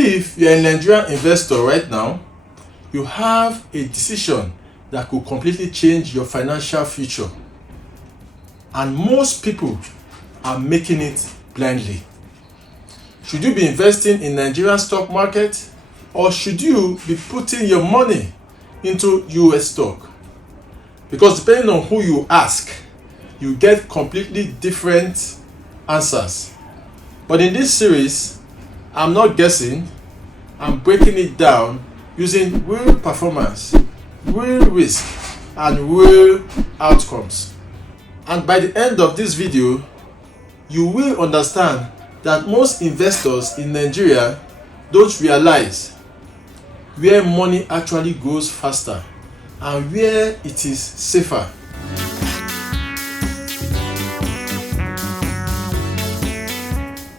If you're a Nigerian investor right now, you have a decision that could completely change your financial future. And most people are making it blindly. Should you be investing in Nigerian stock market, or should you be putting your money into US stock? Because depending on who you ask, you get completely different answers. But in this series, I'm not guessing, I'm breaking it down using real performance, real risk, and real outcomes. And by the end of this video, you will understand that most investors in Nigeria don't realize where money actually goes faster and where it is safer.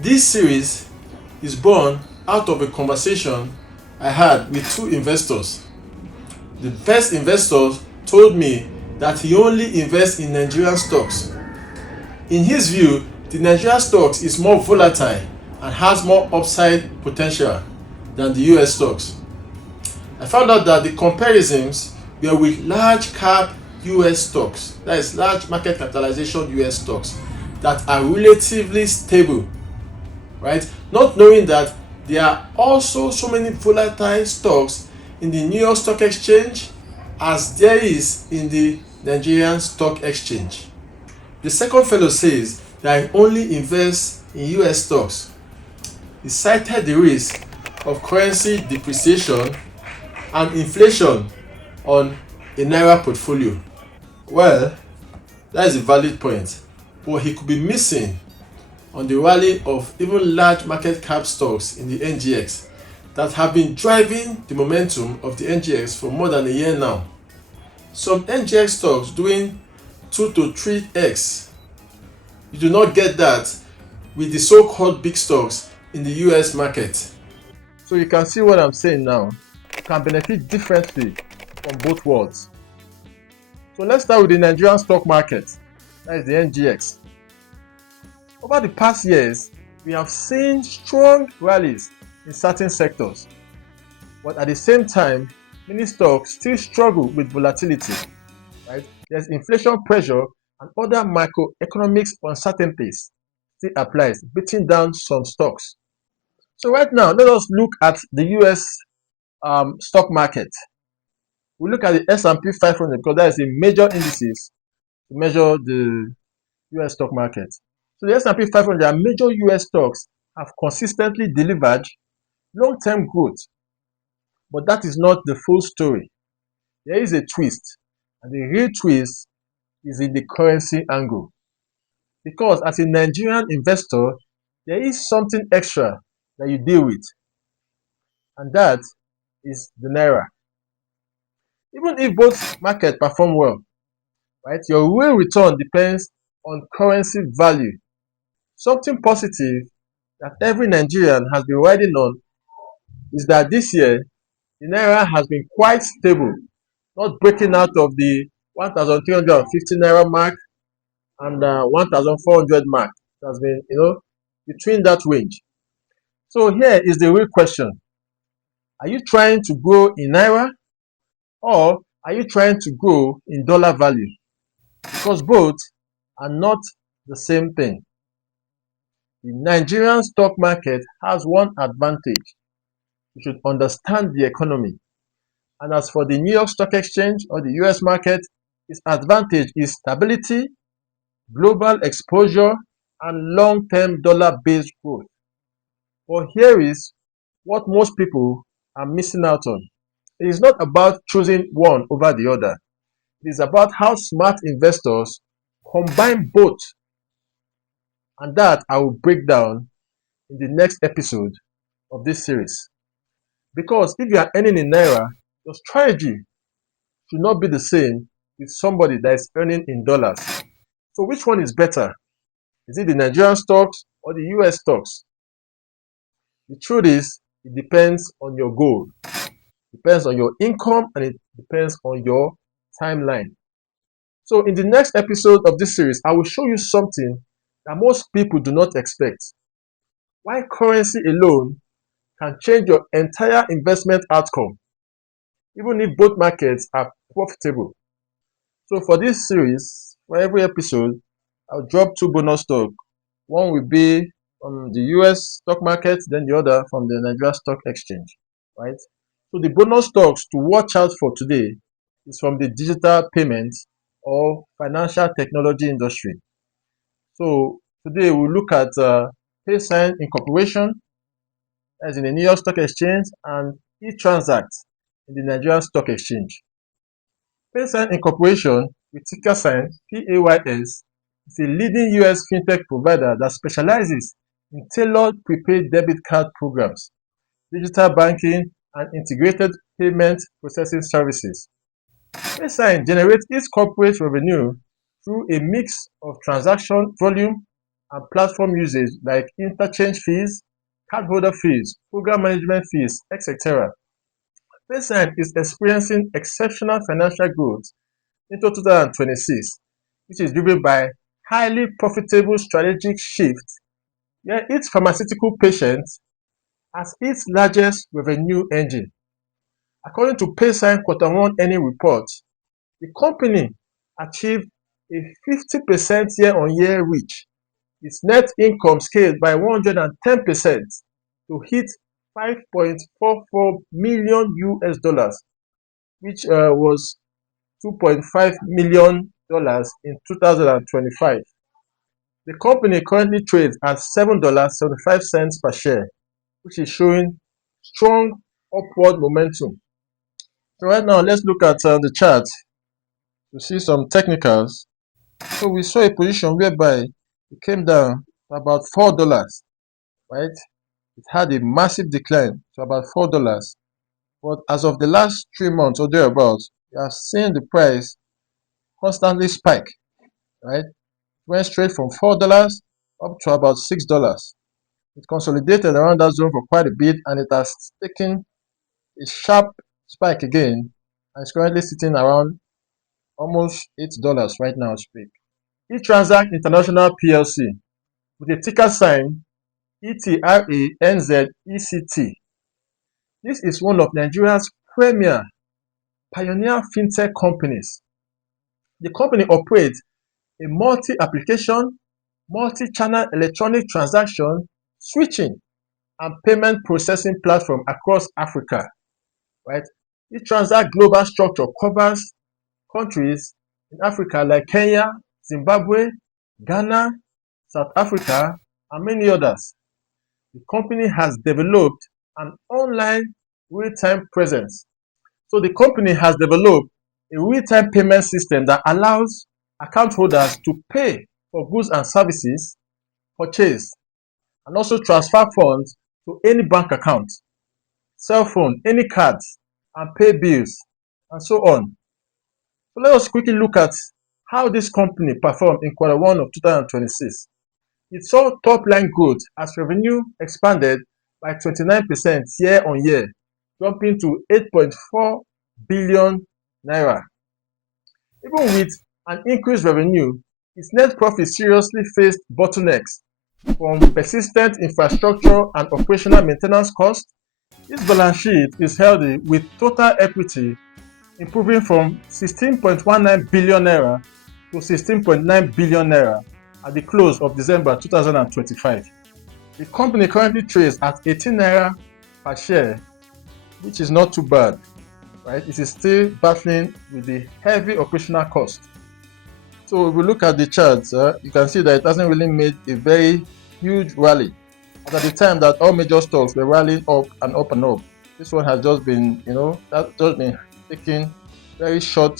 This series is born out of a conversation I had with two investors. The first investor told me that he only invests in Nigerian stocks. In his view, the Nigerian stocks is more volatile and has more upside potential than the US stocks. I found out that the comparisons were with large cap US stocks, that is large market capitalization US stocks that are relatively stable, right? Not knowing that there are also so many volatile stocks in the New York Stock Exchange as there is in the Nigerian Stock Exchange. The second fellow says that I only invest in US stocks. He cited the risk of currency depreciation and inflation on a Naira portfolio. Well, that is a valid point, but he could be missing on the rally of even large market cap stocks in the NGX that have been driving the momentum of the NGX for more than a year now. Some NGX stocks doing 2 to 3x. You do not get that with the so-called big stocks in the US market. So you can see what I'm saying now. You can benefit differently from both worlds. So let's start with the Nigerian stock market, that is the NGX. Over the past years, we have seen strong rallies in certain sectors, but at the same time, many stocks still struggle with volatility, right? There's inflation pressure and other macroeconomics uncertainties still applies, beating down some stocks. So right now, let us look at the US stock market. We look at the S&P 500 because that is the major indices to measure the US stock market. So the S&P 500 and major US stocks have consistently delivered long-term growth, but that is not the full story. There is a twist, and the real twist is in the currency angle. Because as a Nigerian investor, there is something extra that you deal with, and that is the Naira. Even if both markets perform well, right, your real return depends on currency value. Something positive that every Nigerian has been riding on is that this year, the Naira has been quite stable, not breaking out of the 1,350 Naira mark and 1,400 mark. It has been, between that range. So here is the real question. Are you trying to grow in Naira, or are you trying to grow in dollar value? Because both are not the same thing. The Nigerian stock market has one advantage. You should understand the economy. And as for the New York Stock Exchange or the US market, its advantage is stability, global exposure, and long-term dollar-based growth. But here is what most people are missing out on. It is not about choosing one over the other. It is about how smart investors combine both. And that I will break down in the next episode of this series. Because if you are earning in Naira, your strategy should not be the same with somebody that is earning in dollars. So which one is better? Is it the Nigerian stocks or the US stocks? The truth is, it depends on your goal. It depends on your income, and it depends on your timeline. So in the next episode of this series, I will show you something that most people do not expect. Why currency alone can change your entire investment outcome, even if both markets are profitable. So for this series, for every episode, I'll drop two bonus stock. One will be from the US stock market, then the other from the Nigeria Stock Exchange, right? So the bonus stocks to watch out for today is from the digital payments or financial technology industry. So today we'll look at PaySign Incorporation, as in the New York Stock Exchange, and eTransact in the Nigerian Stock Exchange. PaySign Incorporation, with ticker sign PAYS, is a leading US fintech provider that specializes in tailored prepaid debit card programs, digital banking, and integrated payment processing services. PaySign generates its corporate revenue through a mix of transaction volume and platform usage like interchange fees, cardholder fees, program management fees, etc. PaySign is experiencing exceptional financial growth into 2026, which is driven by highly profitable strategic shift where its pharmaceutical patients as its largest revenue engine. According to PaySign Q1 earning report, the company achieved a 50% year-on-year reach. Its net income scaled by 110% to hit $5.44 million US, which was $2.5 million in 2025. The company currently trades at $7.75 per share, which is showing strong upward momentum. So right now, let's look at the chart to see some technicals. So we saw a position whereby it came down to about $4, right? It had a massive decline to about $4. But as of the last 3 months or thereabouts, we have seen the price constantly spike, right? It went straight from $4 up to about $6. It consolidated around that zone for quite a bit, and it has taken a sharp spike again, and it's currently sitting around almost $8 right now speak. eTransact International PLC with a ticker sign ETRANZECT. This is one of Nigeria's premier pioneer fintech companies. The company operates a multi-application, multi-channel electronic transaction, switching, and payment processing platform across Africa. Right? eTransact global structure covers countries in Africa like Kenya, Zimbabwe, Ghana, South Africa, and many others. The company has developed an online real-time presence. So the company has developed a real-time payment system that allows account holders to pay for goods and services purchased and also transfer funds to any bank account, cell phone, any cards, and pay bills, and so on. So let us quickly look at how this company performed in Q1 of 2026. It saw top-line growth as revenue expanded by 29% year-on-year, jumping to 8.4 billion naira. Even with an increased revenue, its net profit seriously faced bottlenecks from persistent infrastructure and operational maintenance costs. Its balance sheet is healthy with total equity improving from 16.19 billion naira to 16.9 billion naira at the close of December 2025. The company currently trades at 18 naira per share, which is not too bad, right? It is still battling with the heavy operational cost. So if we look at the charts, you can see that it hasn't really made a very huge rally. But at the time that all major stocks were rallying up and up and up, this one has just been, that's just been taking very short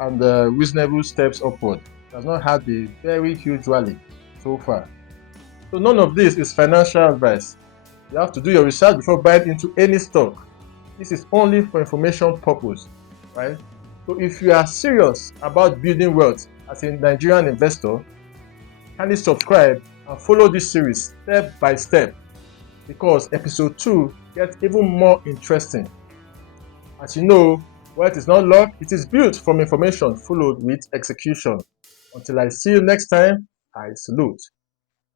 and reasonable steps upward. It has not had a very huge rally so far. So none of this is financial advice. You have to do your research before buying into any stock. This is only for information purpose, right? So if you are serious about building wealth as a Nigerian investor, kindly subscribe and follow this series step by step, because episode 2 gets even more interesting. As you know, wealth is not luck, it is built from information followed with execution. Until I see you next time, I salute.